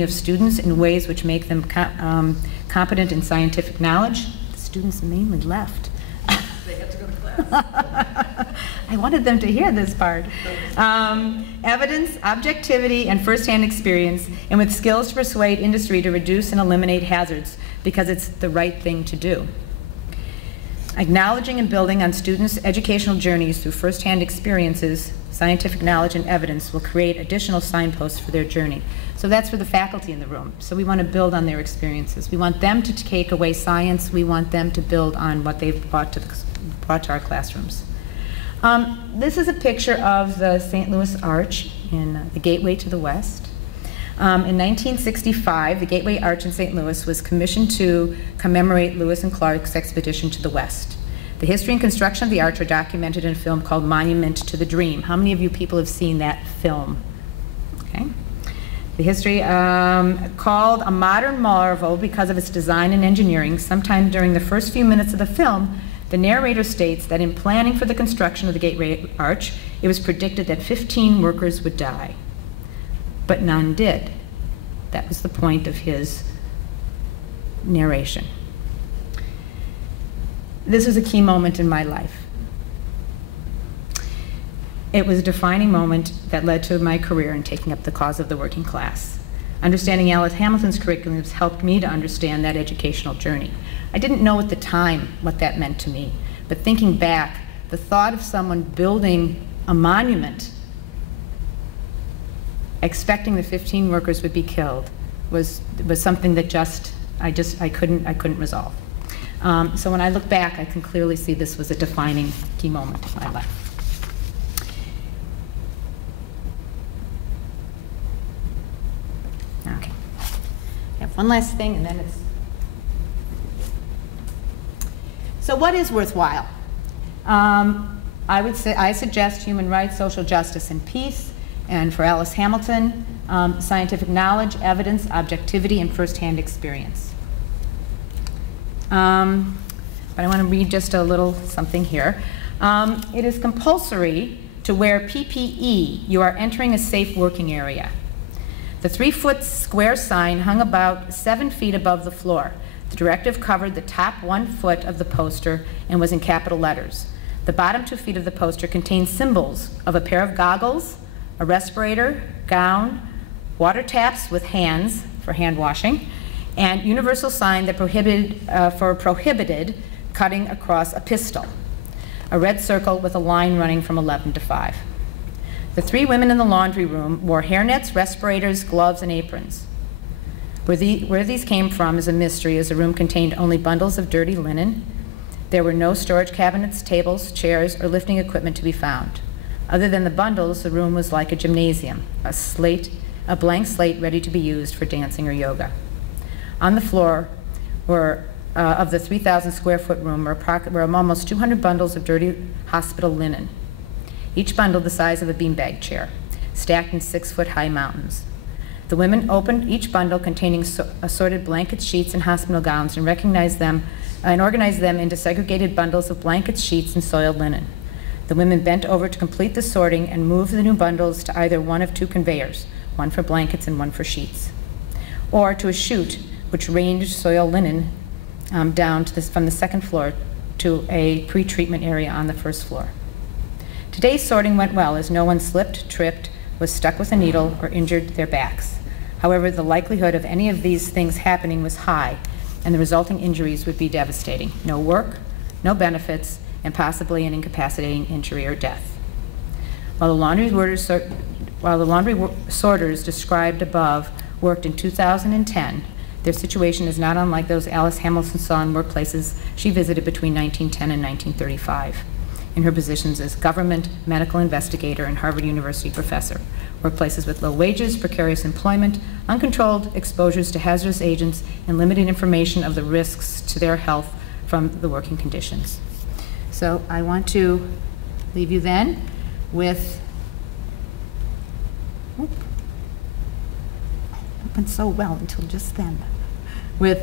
of students in ways which make them competent in scientific knowledge. The students mainly left. They have to go to class. I wanted them to hear this part. Evidence, objectivity, and first-hand experience, and with skills to persuade industry to reduce and eliminate hazards because it's the right thing to do. Acknowledging and building on students' educational journeys through first-hand experiences, scientific knowledge, and evidence will create additional signposts for their journey. So that's for the faculty in the room. So we want to build on their experiences. We want them to take away science. We want them to build on what they've brought to our classrooms. This is a picture of the St. Louis Arch in the Gateway to the West. In 1965, the Gateway Arch in St. Louis was commissioned to commemorate Lewis and Clark's expedition to the West. The history and construction of the arch are documented in a film called Monument to the Dream. How many of you people have seen that film? Okay. The history, called a modern marvel because of its design and engineering, sometime during the first few minutes of the film, the narrator states that in planning for the construction of the Gateway Arch, it was predicted that 15 workers would die, but none did. That was the point of his narration. This was a key moment in my life. It was a defining moment that led to my career in taking up the cause of the working class. Understanding Alice Hamilton's curriculums helped me to understand that educational journey. I didn't know at the time what that meant to me, but thinking back, the thought of someone building a monument, expecting the 15 workers would be killed, was something that I couldn't resolve. So when I look back, I can clearly see this was a defining key moment in my life. Okay, I have one last thing, and then it's. So what is worthwhile? I suggest human rights, social justice, and peace. And for Alice Hamilton, scientific knowledge, evidence, objectivity, and first-hand experience. But I want to read just a little something here. It is compulsory to wear PPE. You are entering a safe working area. The 3-foot square sign hung about 7 feet above the floor. The directive covered the top 1 foot of the poster and was in capital letters. The bottom 2 feet of the poster contained symbols of a pair of goggles, a respirator, gown, water taps with hands for hand washing, and universal sign that prohibited cutting across a pistol. A red circle with a line running from 11 to 5. The 3 women in the laundry room wore hairnets, respirators, gloves, and aprons. Where these came from is a mystery, as the room contained only bundles of dirty linen. There were no storage cabinets, tables, chairs, or lifting equipment to be found. Other than the bundles, the room was like a gymnasium, a blank slate ready to be used for dancing or yoga. On the floor of the 3,000 square foot room were almost 200 bundles of dirty hospital linen, each bundle the size of a beanbag chair, stacked in 6-foot high mountains. The women opened each bundle containing assorted blanket sheets and hospital gowns and organized them into segregated bundles of blankets, sheets, and soiled linen. The women bent over to complete the sorting and moved the new bundles to either one of 2 conveyors, one for blankets and one for sheets, or to a chute which ranged soiled linen down from the 2nd floor to a pre-treatment area on the 1st floor. Today's sorting went well, as no one slipped, tripped, was stuck with a needle, or injured their backs. However, the likelihood of any of these things happening was high, and the resulting injuries would be devastating. No work, no benefits, and possibly an incapacitating injury or death. While the laundry sorters described above worked in 2010, their situation is not unlike those Alice Hamilton saw in workplaces she visited between 1910 and 1935, in her positions as government, medical investigator, and Harvard University professor. Workplaces with low wages, precarious employment, uncontrolled exposures to hazardous agents, and limited information of the risks to their health from the working conditions. So I want to leave you then with, opened so well until just then, with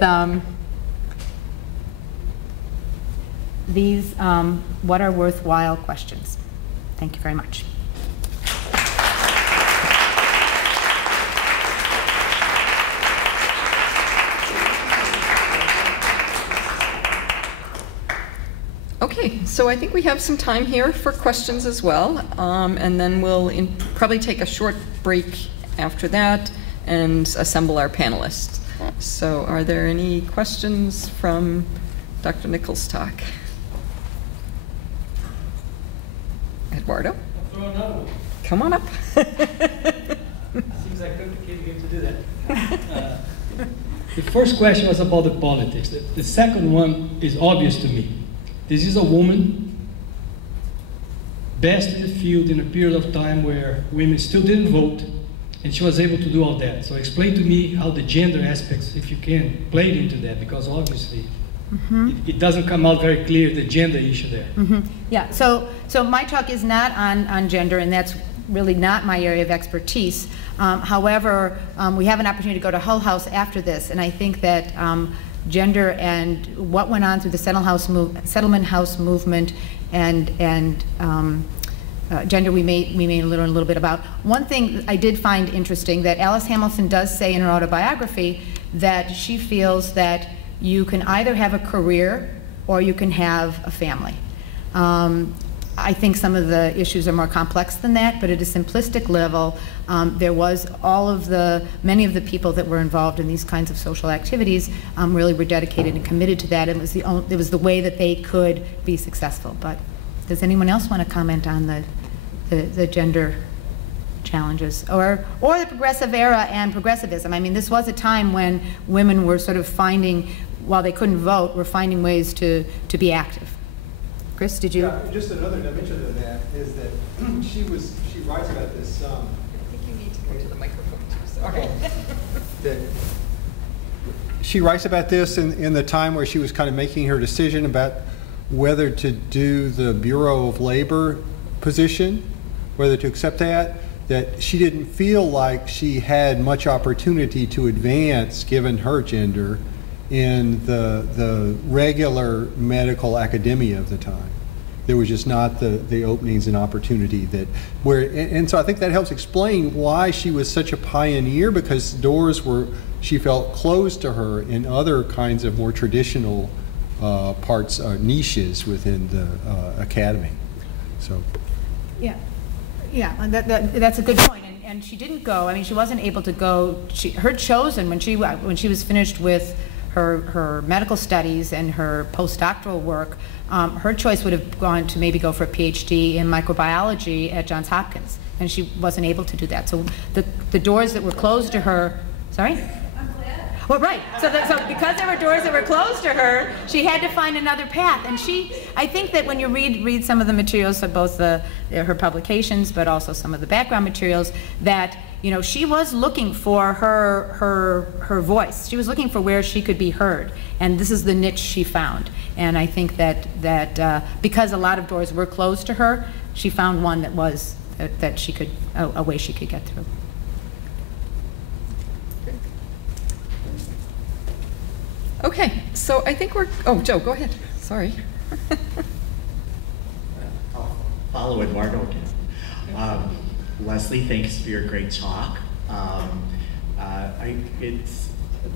these what are worthwhile questions. Thank you very much. Okay, so I think we have some time here for questions as well, and then we'll probably take a short break after that and assemble our panelists. So are there any questions from Dr. Nichols' talk? Eduardo? Come on up. Seems like complicated to do that. The first question was about the politics. The second one is obvious to me. This is a woman, best in the field in a period of time where women still didn't vote, and she was able to do all that. So explain to me how the gender aspects, if you can, played into that, because obviously it doesn't come out very clear, the gender issue there. Yeah, so my talk is not on gender, and that's really not my area of expertise. However, we have an opportunity to go to Hull House after this, and I think that gender and what went on through the Settlement House movement and gender we may learn a little bit about. One thing I did find interesting that Alice Hamilton does say in her autobiography that she feels that you can either have a career or you can have a family. I think some of the issues are more complex than that, but at a simplistic level, there was many of the people that were involved in these kinds of social activities really were dedicated and committed to that. It was the way that they could be successful. But does anyone else want to comment on the gender challenges or the progressive era and progressivism? I mean, this was a time when women were sort of finding, while they couldn't vote, were finding ways to be active. Chris, did you? Yeah, just another dimension of that is that she writes about this. I think you need to go to the microphone too, sorry. That she writes about this in the time where she was kind of making her decision about whether to do the Bureau of Labor position, whether to accept that she didn't feel like she had much opportunity to advance, given her gender, in the regular medical academia of the time. There was just not the openings and opportunity and so I think that helps explain why she was such a pioneer, because doors she felt closed to her in other kinds of more traditional niches within the academy. So. Yeah, that's a good point. And she didn't go. I mean, she wasn't able to go. Her chosen when she was finished with her medical studies and her postdoctoral work, her choice would have gone to maybe go for a PhD in microbiology at Johns Hopkins, and she wasn't able to do that. So the doors that were closed to her, sorry? I'm glad. Well, right. So because there were doors that were closed to her, she had to find another path. And I think that when you read some of the materials of both her publications, but also some of the background materials, that she was looking for her voice. She was looking for where she could be heard, and this is the niche she found. And I think that because a lot of doors were closed to her, she found one that was that she could a way she could get through. Okay, so I think oh, Joe, go ahead. Sorry. Follow Eduardo again. Leslie, thanks for your great talk. It's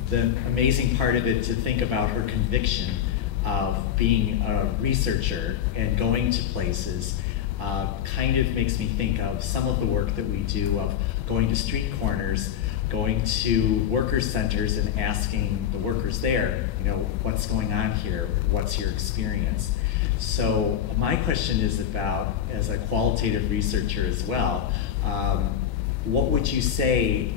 the amazing part of it to think about her conviction of being a researcher and going to places. Kind of makes me think of some of the work that we do of going to street corners, going to worker centers and asking the workers there, what's going on here? What's your experience? So my question is about, as a qualitative researcher as well, what would you say